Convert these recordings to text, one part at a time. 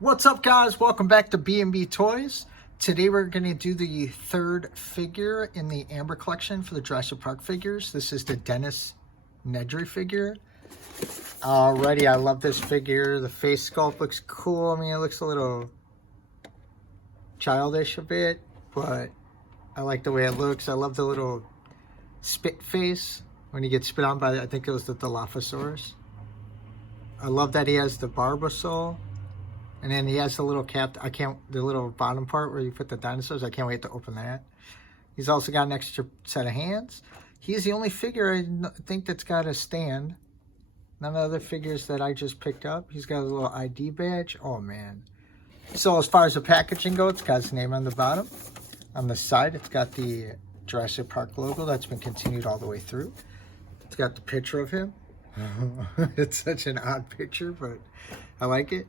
What's up, guys? Welcome back to B&B Toys. Today we're going to do the third figure in the Amber collection for the Jurassic Park figures. This is the Dennis Nedry figure. Alrighty, I love this figure. The face sculpt looks cool. I mean, it looks a little childish a bit, but I like the way it looks. I love the little spit face when he gets spit on by, I think it was the Dilophosaurus. I love that he has the Barbasol. And then he has the little cap, the little bottom part where you put the dinosaurs. I can't wait to open that. He's also got an extra set of hands. He's the only figure I think that's got a stand. None of the other figures that I just picked up. He's got a little ID badge. Oh, man. So as far as the packaging goes, it's got his name on the bottom. On the side, it's got the Jurassic Park logo that's been continued all the way through. It's got the picture of him. It's such an odd picture, but I like it.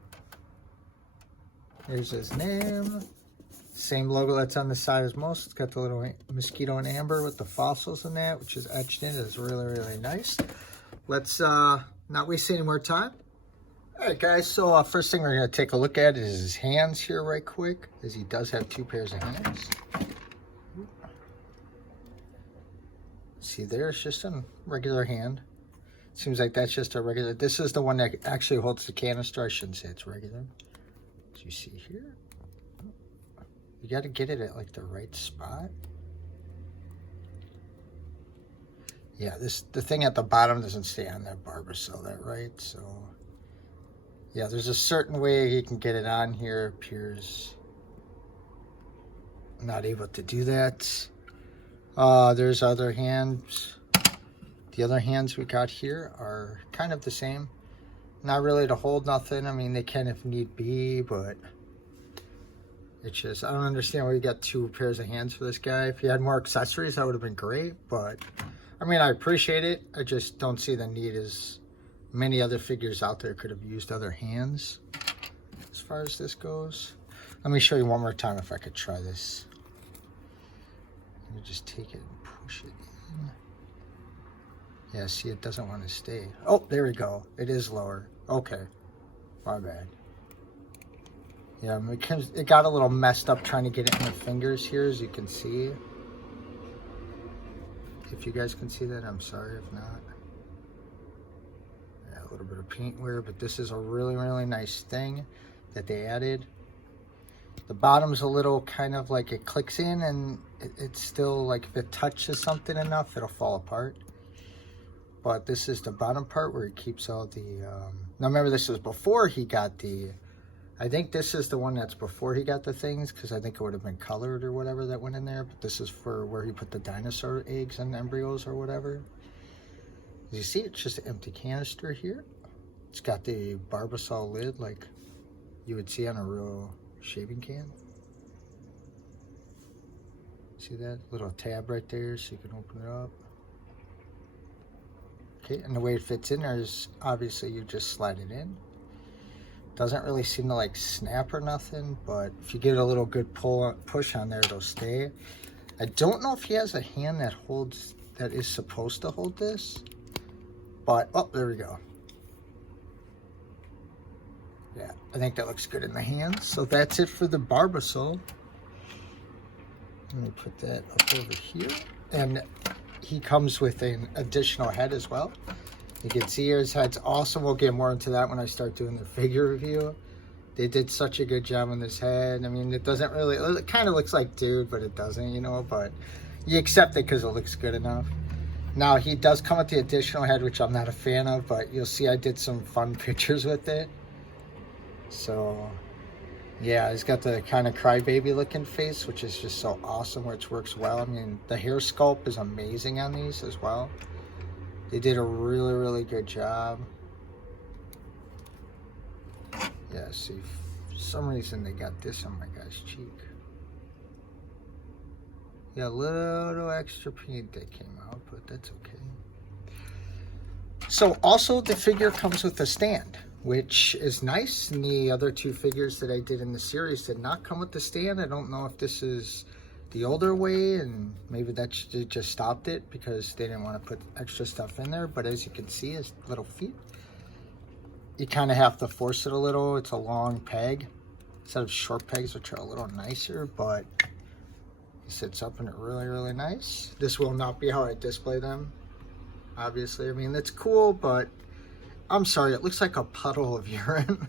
Here's his name. Same logo that's on the side as most. It's got the little mosquito and amber with the fossils in that, which is etched in. It's really, really nice. Let's not waste any more time. All right, guys. So first thing we're going to take a look at is his hands here right quick, as he does have two pairs of hands. See, there's just a regular hand. Seems like that's just a regular. This is the one that actually holds the canister. I shouldn't say it's regular. As you see here, you got to get it at like the right spot. Yeah, the thing at the bottom doesn't stay on that Barbasol, that right? So yeah, there's a certain way you can get it on here. Appears not able to do that. There's other hands. The other hands we got here are kind of the same. Not really to hold nothing. I mean, they can if need be, but it's just, I don't understand why you got two pairs of hands for this guy. If you had more accessories, that would have been great, but I mean, I appreciate it. I just don't see the need, as many other figures out there could have used other hands as far as this goes. Let me show you one more time if I could try this. Let me just take it and push it in. Yeah, see, it doesn't want to stay. Oh, there we go. It is lower. Okay. My bad. Yeah, it got a little messed up trying to get it in the fingers here, as you can see. If you guys can see that, I'm sorry if not. Yeah, a little bit of paint wear, but this is a really, really nice thing that they added. The bottom's a little kind of like it clicks in, and it's still like if it touches something enough, it'll fall apart. But this is the bottom part where he keeps all the, now remember, this is before he got the, I think this is the one that's before he got the things, because I think it would have been colored or whatever that went in there. But this is for where he put the dinosaur eggs and embryos or whatever. As you see, it's just an empty canister here. It's got the Barbasol lid like you would see on a real shaving can. See that little tab right there, so you can open it up. Okay, and the way it fits in there is obviously you just slide it in. Doesn't really seem to like snap or nothing, but if you give it a little good push on there, it'll stay. I don't know if he has a hand that holds, that is supposed to hold this, but oh, there we go. Yeah, I think that looks good in the hands. So that's it for the Barbasol. Let me put that up over here. And he comes with an additional head as well. You can see here his head's awesome. We'll get more into that when I start doing the figure review. They did such a good job on this head. I mean, it doesn't really, it kind of looks like dude, but it doesn't, you know, but you accept it because it looks good enough. Now, he does come with the additional head, which I'm not a fan of, but you'll see I did some fun pictures with it. So yeah, he's got the kind of crybaby looking face, which is just so awesome, which works well. I mean, the hair sculpt is amazing on these as well. They did a really, really good job. Yeah, see, for some reason they got this on my guy's cheek. Yeah, a little extra paint that came out, but that's okay. So also the figure comes with a stand, which is nice. And the other two figures that I did in the series did not come with the stand. I don't know if this is the older way, and maybe that just stopped it because they didn't want to put extra stuff in there. But as you can see, his little feet, you kind of have to force it a little. It's a long peg. instead of short pegs, which are a little nicer, but it sits up and it's really, really nice. This will not be how I display them, obviously. I mean, it's cool, but I'm sorry, it looks like a puddle of urine.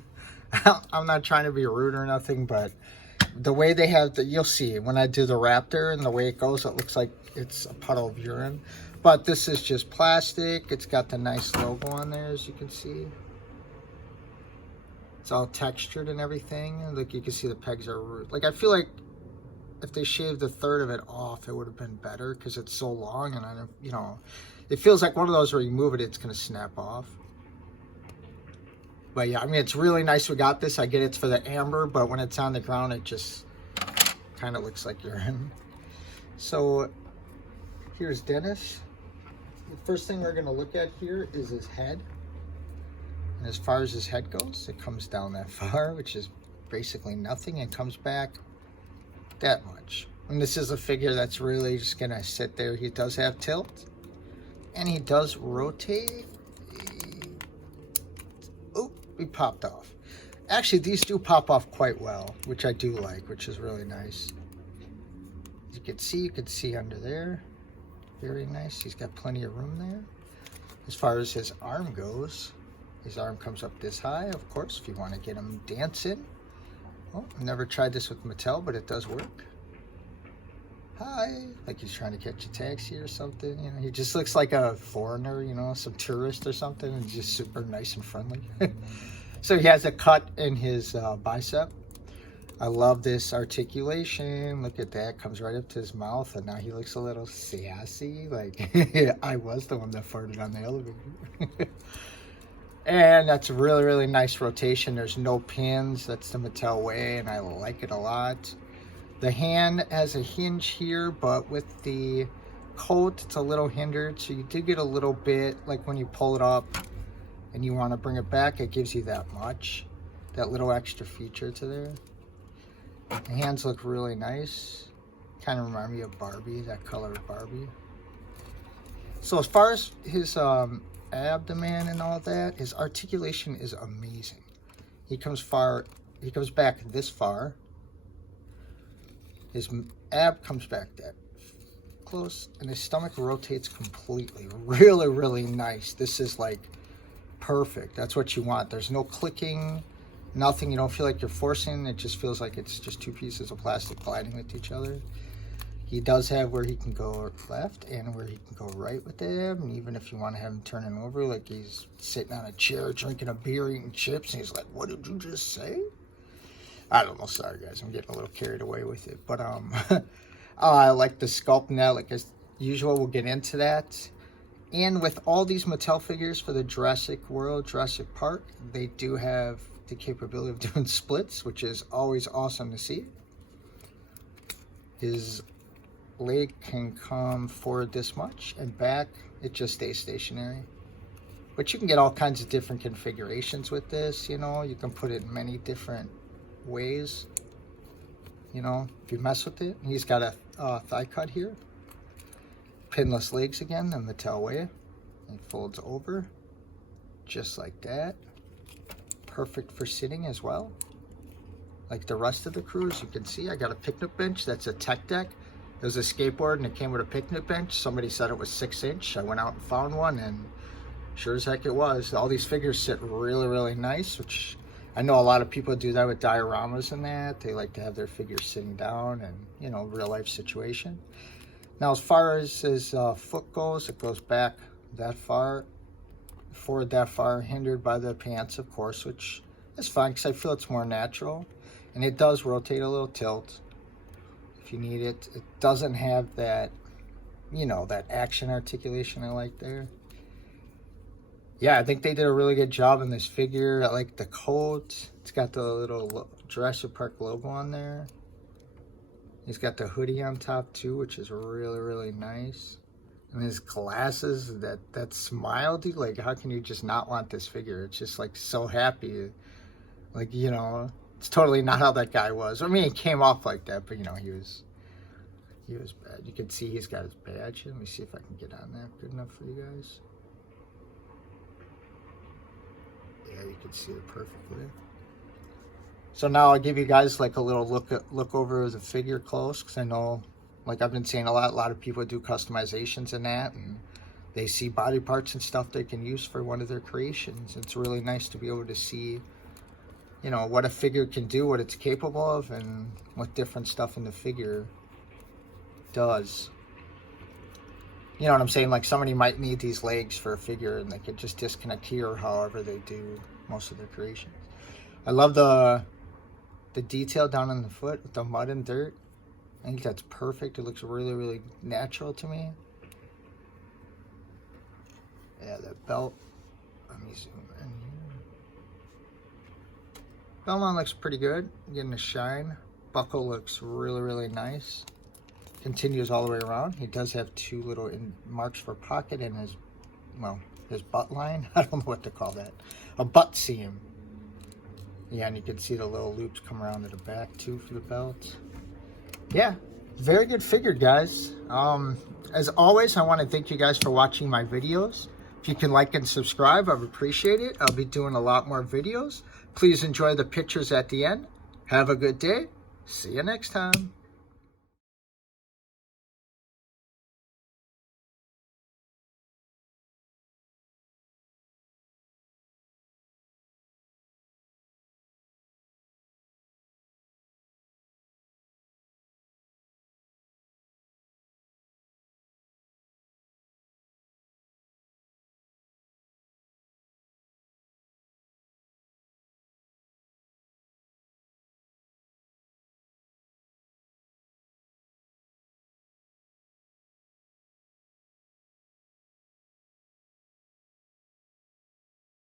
I'm not trying to be rude or nothing, but the way they have the, you'll see when I do the Raptor and the way it goes, it looks like it's a puddle of urine. But this is just plastic. It's got the nice logo on there, as you can see. It's all textured and everything. Look, you can see the pegs are, like, I feel like if they shaved a third of it off, it would have been better because it's so long, and I don't, you know, it feels like one of those where you move it, it's gonna snap off. But yeah, I mean, it's really nice we got this. I get it's for the amber, but when it's on the ground, it just kind of looks like urine. So here's Dennis. The first thing we're gonna look at here is his head. And as far as his head goes, it comes down that far, which is basically nothing, and comes back that much. And this is a figure that's really just gonna sit there. He does have tilt, and he does rotate. Oh, he popped off. Actually, these do pop off quite well, which I do like, which is really nice. As you can see under there. Very nice. He's got plenty of room there. As far as his arm goes, his arm comes up this high, of course, if you want to get him dancing. Oh, I've never tried this with Mattel, but it does work. Hi, like he's trying to catch a taxi or something. You know, he just looks like a foreigner, you know, some tourist or something, and just super nice and friendly. So he has a cut in his bicep. I love this articulation. Look at that, comes right up to his mouth, and now he looks a little sassy. Like I was the one that farted on the elevator. And that's a really, really nice rotation. There's no pins. That's the Mattel way, and I like it a lot. The hand has a hinge here, but with the coat, it's a little hindered. So you do get a little bit, like when you pull it up and you want to bring it back, it gives you that much. That little extra feature to there. The hands look really nice. Kind of remind me of Barbie, that color of Barbie. So as far as his abdomen and all that, his articulation is amazing. He comes back this far. His ab comes back that close, and his stomach rotates completely. Really, really nice. This is like perfect. That's what you want. There's no clicking, nothing. You don't feel like you're forcing. It just feels like it's just two pieces of plastic colliding with each other. He does have where he can go left and where he can go right with him. And even if you want to have him turning over, like he's sitting on a chair drinking a beer, eating chips, and he's like, "What did you just say?" I don't know. Sorry, guys. I'm getting a little carried away with it. But I like the sculpt now. Like as usual, we'll get into that. And with all these Mattel figures for the Jurassic World, Jurassic Park, they do have the capability of doing splits, which is always awesome to see. His leg can come forward this much, and back it just stays stationary. But you can get all kinds of different configurations with this. You know, you can put it in many different ways, you know, if you mess with it. He's got a thigh cut here, pinless legs again, the Mattel way. It folds over just like that. Perfect for sitting as well, like the rest of the crew. As you can see, I got a picnic bench. That's a tech deck. It was a skateboard and it came with a picnic bench. Somebody said it was 6-inch. I went out and found one, and sure as heck it was. All these figures sit really, really nice, which I know a lot of people do that with dioramas and that. They like to have their figures sitting down and, you know, real life situation. Now, as far as his foot goes, it goes back that far, forward that far, hindered by the pants, of course, which is fine because I feel it's more natural. And it does rotate a little tilt if you need it. It doesn't have that, you know, that action articulation I like there. Yeah, I think they did a really good job in this figure. I like the coat. It's got the little Jurassic Park logo on there. He's got the hoodie on top too, which is really, really nice. And his glasses, that smile, dude, like how can you just not want this figure? It's just like so happy. Like, you know, it's totally not how that guy was. I mean, he came off like that, but you know, he was bad. You can see he's got his badge. Let me see if I can get on that good enough for you guys. Yeah, you can see it perfectly. So now I'll give you guys like a little look over the figure close, because I know, like I've been saying a lot of people do customizations in that, and they see body parts and stuff they can use for one of their creations. It's really nice to be able to see, you know, what a figure can do, what it's capable of, and what different stuff in the figure does. You know what I'm saying? Like somebody might need these legs for a figure and they could just disconnect here, or however they do most of their creations. I love the detail down on the foot with the mud and dirt. I think that's perfect. It looks really, really natural to me. Yeah, that belt. Let me zoom in here. Belt on looks pretty good. Getting a shine. Buckle looks really, really nice. Continues all the way around. He does have two little marks for pocket in his, well, his butt line. I don't know what to call that. A butt seam. Yeah, and you can see the little loops come around to the back too for the belt. Yeah, very good figure, guys. As always, I want to thank you guys for watching my videos. If you can like and subscribe, I would appreciate it. I'll be doing a lot more videos. Please enjoy the pictures at the end. Have a good day. See you next time.